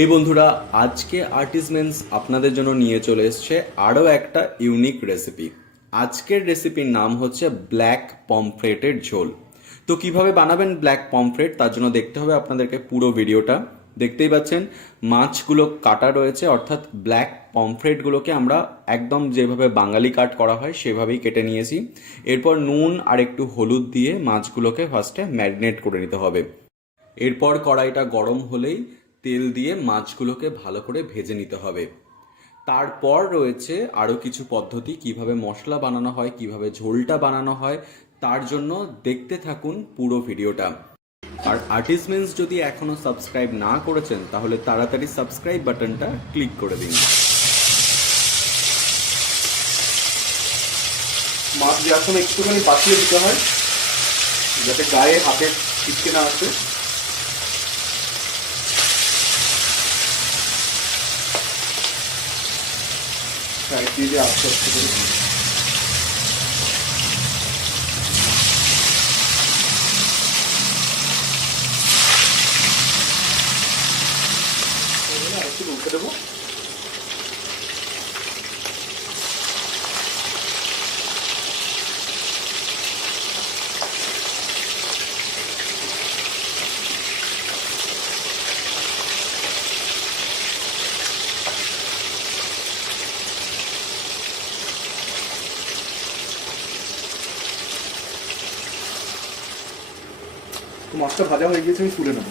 এই বন্ধুরা, আজকে আর্টিসমেন্টস আপনাদের জন্য নিয়ে চলে এসছে আরও একটা ইউনিক রেসিপি। আজকের রেসিপির নাম হচ্ছে ব্ল্যাক পমফ্রেটের ঝোল। তো কিভাবে বানাবেন ব্ল্যাক পমফ্রেট, তার জন্য দেখতে হবে আপনাদেরকে পুরো ভিডিওটা। দেখতেই পাচ্ছেন মাছগুলো কাটা রয়েছে, অর্থাৎ ব্ল্যাক পমফ্রেটগুলোকে আমরা একদম যেভাবে বাঙালি কাট করা হয় সেভাবেই কেটে নিয়েছি। এরপর নুন আর একটু হলুদ দিয়ে মাছগুলোকে ফার্স্টে ম্যারিনেট করে নিতে হবে। এরপর কড়াইটা গরম হলেই তেল দিয়ে মাছগুলোকে ভালো করে ভেজে নিতে হবে। তারপর রয়েছে আরও কিছু পদ্ধতি, কিভাবে মশলা বানানো হয়, কিভাবে ঝোলটা বানানো হয়। তার জন্য দেখতে থাকুন পুরো ভিডিওটা। আর আর্টিসমেন্টস যদি এখনো সাবস্ক্রাইব না করেছেন তাহলে তাড়াতাড়ি সাবস্ক্রাইব বাটনটা ক্লিক করে দিন। মাছ দেওয়ার সময় একটুখানি বাঁচিয়ে দিতে হয় যাতে গায়ে হাতে ছিটকে না আসে। সাইড দিয়ে আস্তে আস্তে করে একটু উল্টে দেবো। মাছটা ভাজা হয়ে গিয়েছে, আমি তুলে নেব।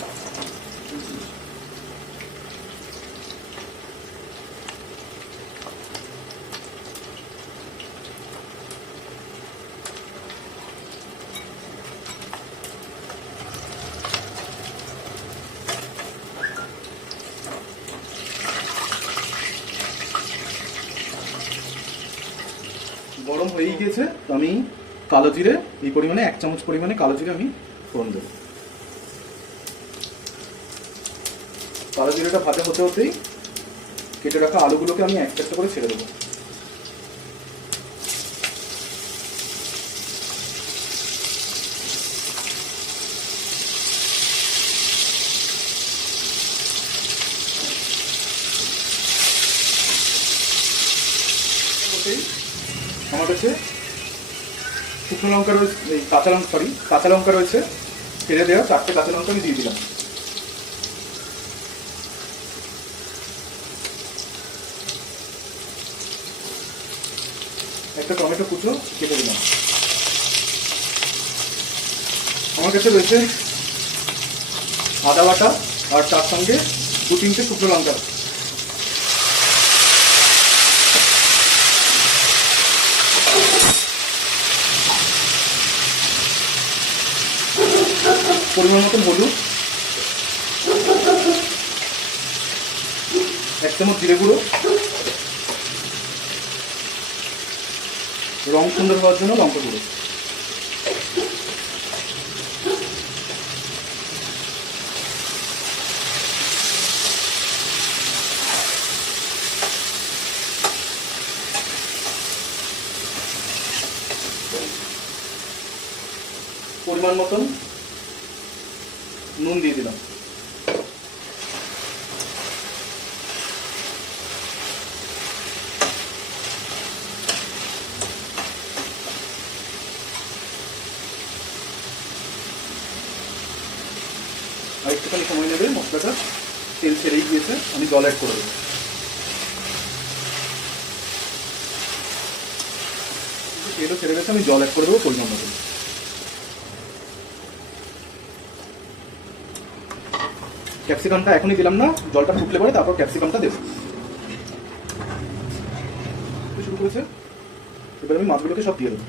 গরম হয়েই গিয়েছে, তো আমি কালো জিরে এই পরিমাণে 1 চামচ পরিমাণে কালো জিরে আমি ফোড়ন দেবো। কালো জিরেটা ভাজা হতে হতেই কেটে রাখা আলুগুলোকে আমি একটা একটা করে ছেড়ে দেবো। আমার কাছে শুকনো লঙ্কা রয়েছে, এই কাঁচা লঙ্কা রয়েছে, ফেলে দেওয়া 4টে কাঁচা লঙ্কা আমি দিয়ে দিলাম। একটা টমেটো কুচো কেটে দিলাম। আমার কাছে রয়েছে আদা বাটা আর তার সঙ্গে 2-3টে শুকনো লঙ্কা। পরিমাণ মতন হলুদ, 1 চামচ জিরে গুঁড়ো, রং সুন্দর হওয়ার জন্য লঙ্কা গুঁড়ো। পরিমাণ মতন নুন দিয়ে দিলাম। আর একটুখানি সময় নেবে, মশলাটা তেল ছেড়েই গিয়েছে, আমি জল অ্যাড করে দেবো। তেলও ছেড়ে গেছে, আমি জল অ্যাড করে দেবো পরিমাণ মতন। ক্যাপসিকামটা এখনই দিলাম না, জলটা ফুটলে পরে তারপর ক্যাপসিকামটা দেবো। শুরু করেছে, এবার আমি মাছগুলোকে সব দিয়ে দেবো।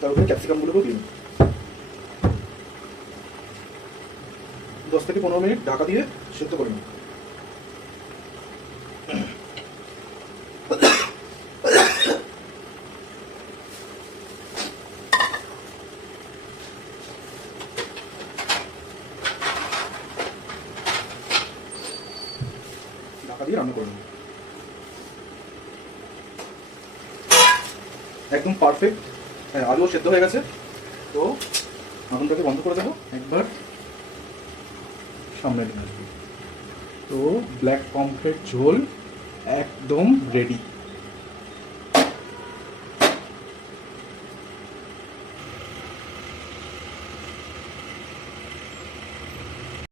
তারপরে ক্যাপসিকামগুলোকেও দিন। 10 থেকে 15 মিনিট ঢাকা দিয়ে সেদ্ধ করে নিন। দিয়ে রান্না করে নেব। একদম পারফেক্ট, হ্যাঁ আলুও সেদ্ধ হয়ে গেছে। তো আগুনটাকে বন্ধ করে দেবো, একবার সামনে নিয়ে আসবো। তো ব্ল্যাক পমফ্রেট ঝোল একদম রেডি।